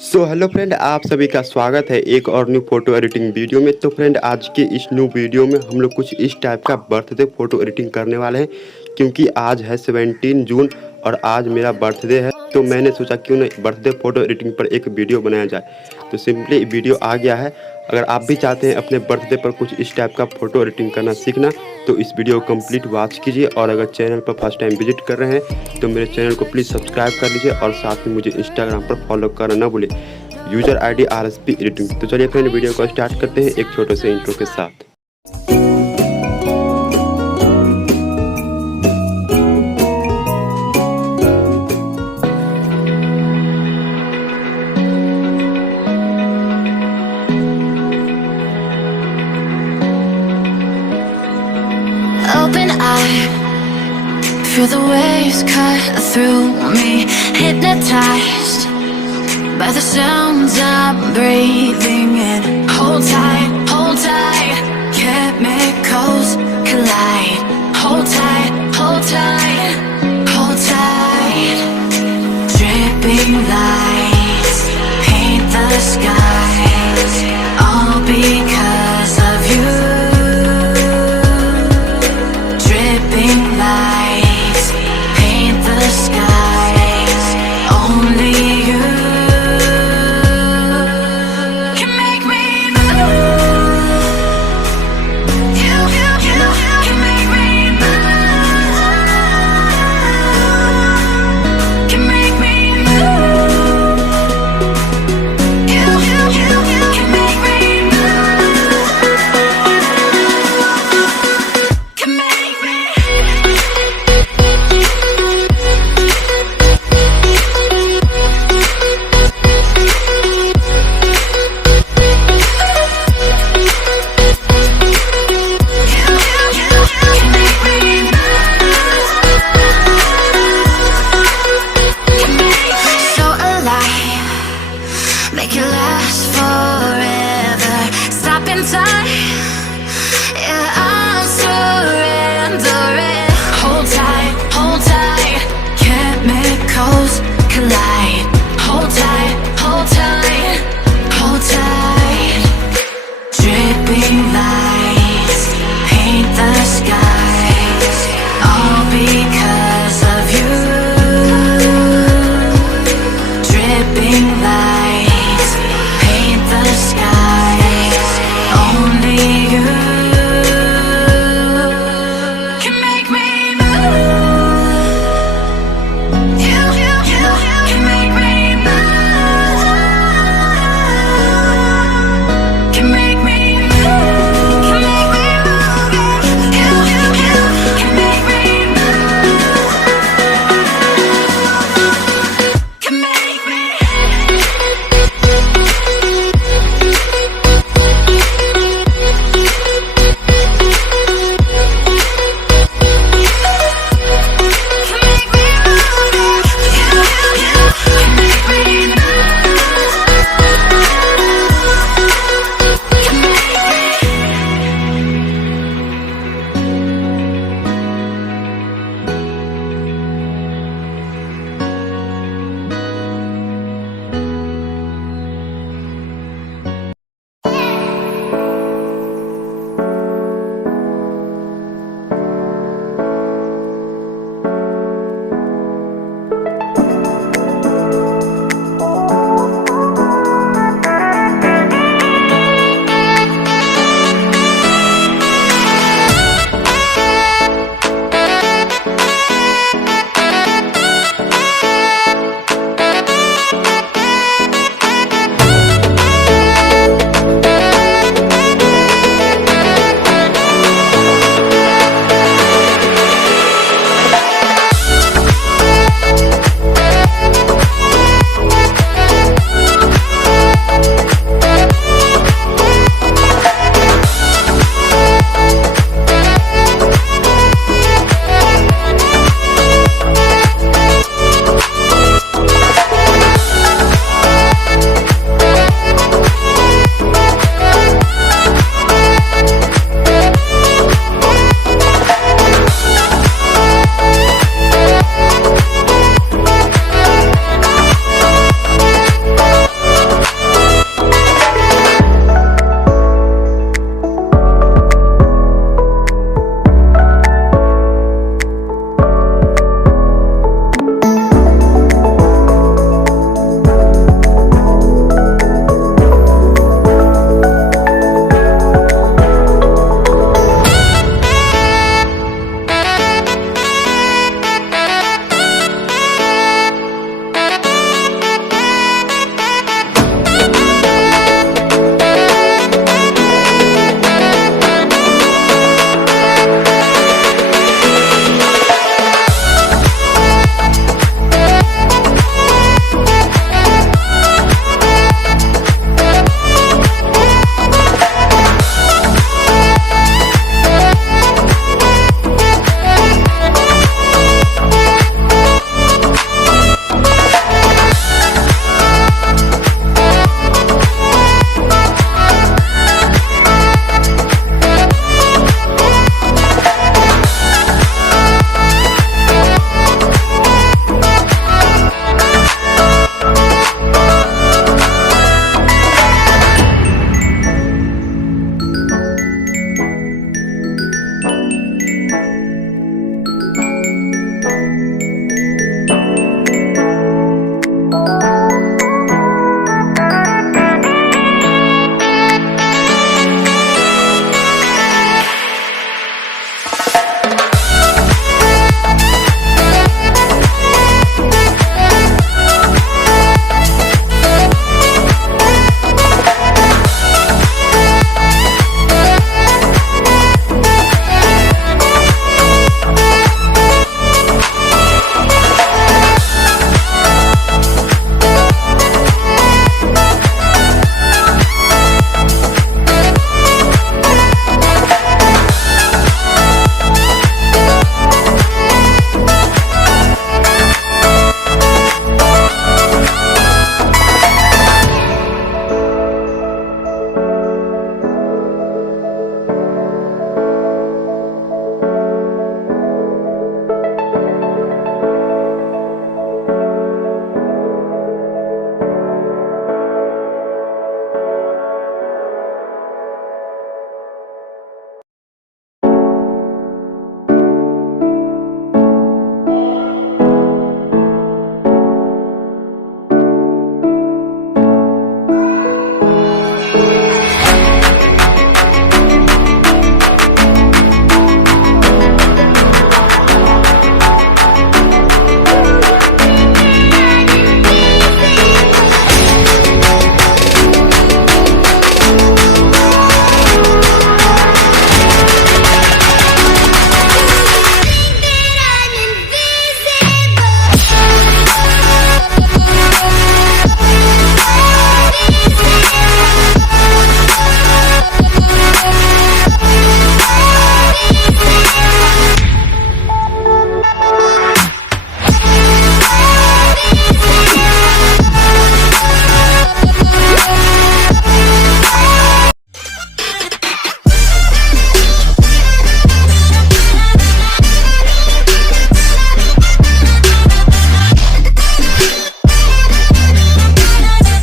Hello friend, आप सभी का स्वागत है एक और न्यू फोटो एडिटिंग वीडियो में। तो फ्रेंड, आज के इस न्यू वीडियो में हम लोग कुछ इस टाइप का बर्थडे फ़ोटो एडिटिंग करने वाले हैं, क्योंकि आज है 17 जून और आज मेरा बर्थडे है। तो मैंने सोचा क्यों ना बर्थडे फ़ोटो एडिटिंग पर एक वीडियो बनाया जाए। तो सिंपली वीडियो आ गया है। अगर आप भी चाहते हैं अपने बर्थडे पर कुछ इस टाइप का फ़ोटो एडिटिंग करना सीखना, तो इस वीडियो को कंप्लीट वॉच कीजिए। और अगर चैनल पर फर्स्ट टाइम विजिट कर रहे हैं तो मेरे चैनल को प्लीज़ सब्सक्राइब कर लीजिए और साथ में मुझे इंस्टाग्राम पर फॉलो करना ना भूलें, यूजर आईडी RSP एडिटिंग। तो चलिए फ्रेंड, वीडियो को स्टार्ट करते हैं एक छोटे से इंट्रो के साथ। Open eye, feel the waves cut through me, hypnotized by the sounds I'm breathing in. Hold tight, chemicals collide. Hold tight, hold tight, hold tight. Dripping lights paint the skies, all because of you. Dripping lights paint the skies, only you can make me move. You can make me move. Can make me move. You can make me move. Can make me. So alive, make it last forever. Stop in time,